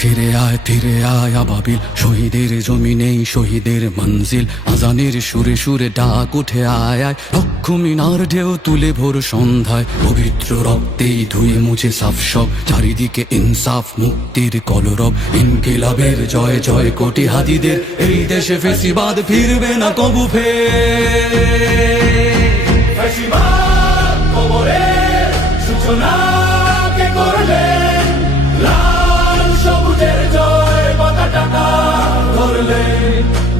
ফিরে আয় আবাবিল, শহীদের জমিনেই শহীদের মঞ্জিল। আজানের সুরে সুরে ডাক উঠে আয় আয়, লক্ষ মিনার ঢেউ তুলে ভোর সন্ধ্যায়। পবিত্র রক্তেই ধুয়ে মুছে সাফ সব, চারিদিকে ইনসাফ মুক্তির কলরব। ইনকিলাবের জয় জয় কোটি হাদিদের, এই দেশে ফেসিবাদ ফিরবে না কবু ফের। ফেসিবাদ কবরের সূচনা কে করলেন? লাল সবুজের জয় পতাকাটা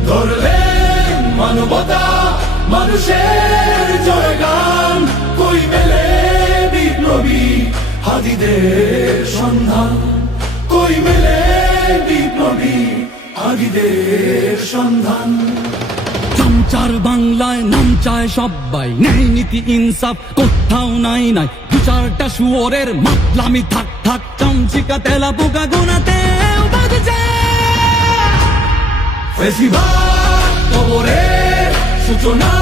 ধরলেন মানবতা মানুষের জয়গান। কই মেলে বিপ্লবী হাদিদের সন্ধান? কই মেলে বিপ্লবী হাদিদের সন্ধান? চামচার বাংলায় নাম চায় সবাই, ন্যায় নীতি ইনসাফ কোথাও নাই নাই। দু চারটা শুয়োরের মাতলামি থাক থাক, চামচিকা তেলা পোকা গোনাতে বাজছে। ফেসিবাদ কবরের সূচনা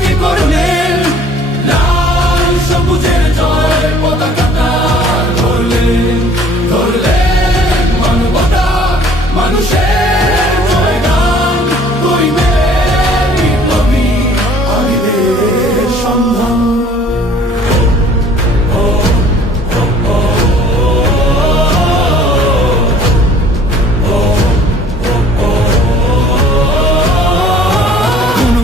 কে করলেন? লাল সবুজের জয় পতাকাটা ধরলেন মানবতা মানুষের জয়গান। কই মেলে বিপ্লবী হাদিদের সন্ধান?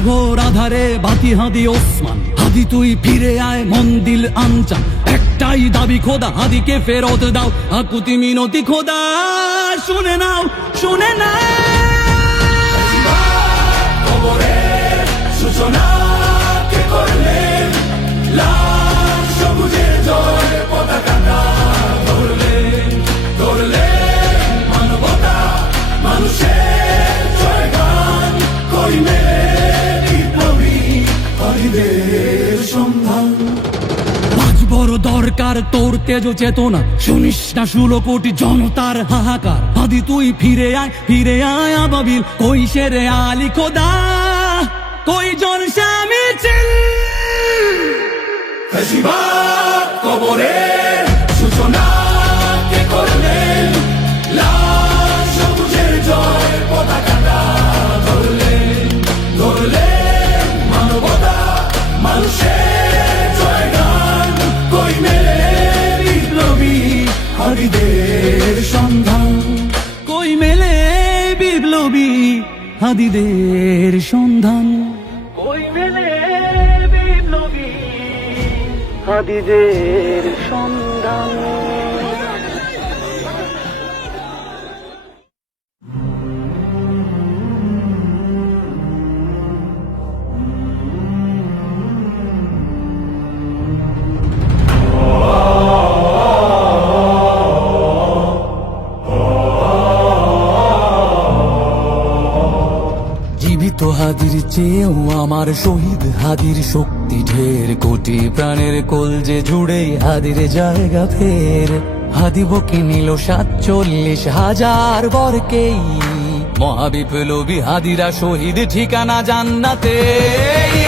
ঘোর আধারে বাতি হাদি ওসমান, হাদি তুই ফিরে আয় মন দিল আনচান। একটাই দাবি খোদা, হাদিকে ফেরত দাও, আকুতি মিনতি খোদা শুনে নাও শুনে নাও। কবরের সূচনা কে করলেন? লাল সবুজের জয় পতাকাটা ধরলেন মানবতা মানুষের জয়গান। কই মেলে বিপ্লবী হাদিদের সন্ধান? আজ বড় দরকার তোর তেজ চেতনা, শুনিস না 16 কোটি জনতার হাহাকার। হাদি তুই ফিরে আয় আবাবিল, কই শেরে আলী খোদা, কই জলসা মিছিল। ফেসিবাদ কবরের সূচনা কে করলেন? লাল সবুজের জয় পতাকাটা ধরলেন মানবতা মানুষের জয়গান। কই মেলে বিপ্লবী হাদিদের সন্ধান? কই মেলে বিপ্লবী হাদিদের সন্ধান? কই মেলে বিপ্লবী হাদিদের সন্ধান? জীবিত হাদির চেয়েও আমার শহীদ হাদির শক্তি ঢের। কোটি প্রাণের কলজে জুড়ে হাদির জায়গা ফের। হাদি বকে নিল 47,000 বরকেই, মহাবিপ্লবী হাদিরা শহীদ ঠিকানা জান্নাতে।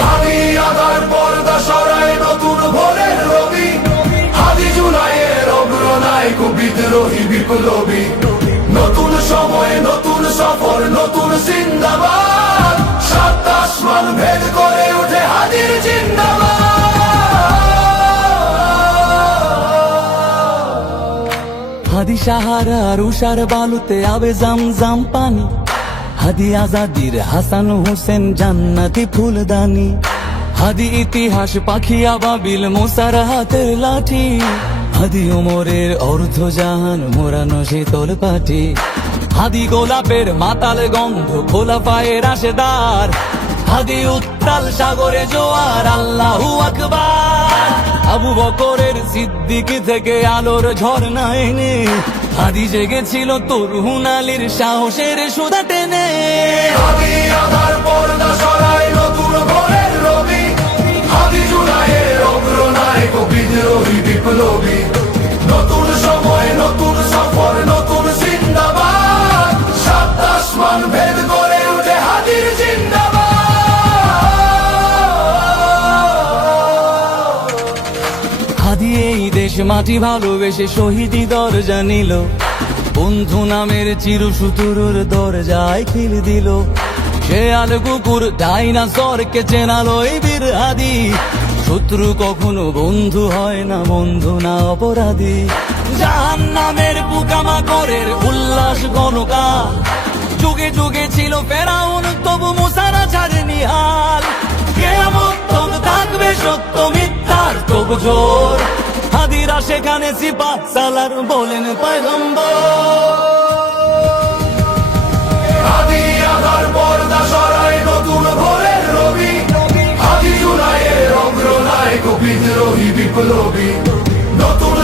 হাদি আধার পর্দা সরায় নতুন ভোরের রবি। হাদি জুলাইয়ের অগ্রনায়ক বিদ্রোহী বিপ্লবী। নতুন সময় নতুন সফর নতুন জিন্দাবাদ। 7 আসমান ভেদ করে উঠে হাদির জিন্দাবাদ। হাদি সাহারার উষার বালুতে আবে জামজাম পানি। হাদি আজাদির হাসান হোসেন জান্নাতি ফুলদানি। হাদি ইতিহাস পাখি আবাবিল মুসার হাতের লাঠি। হাদি ওমরের অর্ধজাহান মোরানো শীতল পাটি। হাদি গোলাপের মাতাল গন্ধ খোলা পায়ের আশেদার। হাদি উত্তাল সাগরে জোয়ার আল্লাহু আকবার। আবু বকরের সিদ্দিক থেকে আলোর ঝর্ণা এনে হাদি জেগেছিল তরুণ আলীর সাহসের সুধা টেনে। হাদি আধার পর্দা সরায় নতুন ভোরের রবি। হাদি জুলাইয়ের অগ্রনায়ক বিদ্রোহী বিপ্লবী। নতুন সময় নতুন সফর নতুন জিন্দাবাদ। 7 আসমান ভেদ করে উঠে হাদির জিন্দাবাদ। হাদি এই দেশ মাটি ভালোবেসে শহীদি দরজা নিল। বন্ধু নামের চিরসুতুরুর দরজায় খিল দিল। শেয়াল কুকুর ডাইনাসরকে চেনালোই বীর হাদি। শত্রু কখনো বন্ধু হয় না, বন্ধু না অপরাধী। জাহান্নামের পোকামাকড়ের উল্লাস গণকাল, যুগে যুগে ছিল ফেরাউন তবু মুসা না ছাড়েনি হাল। কিয়ামত তক থাকবে সত্য মিথ্যার তবু জোর, হাদিরা সেখানে সিপাহ সালার বলেন পয়গম্বর। হাদি আধার পর্দা সরায় নতুন ভোরের রবি, হাদি জুলাইয়ের অগ্রনায়ক বিদ্রোহী বিপ্লবী। নতুন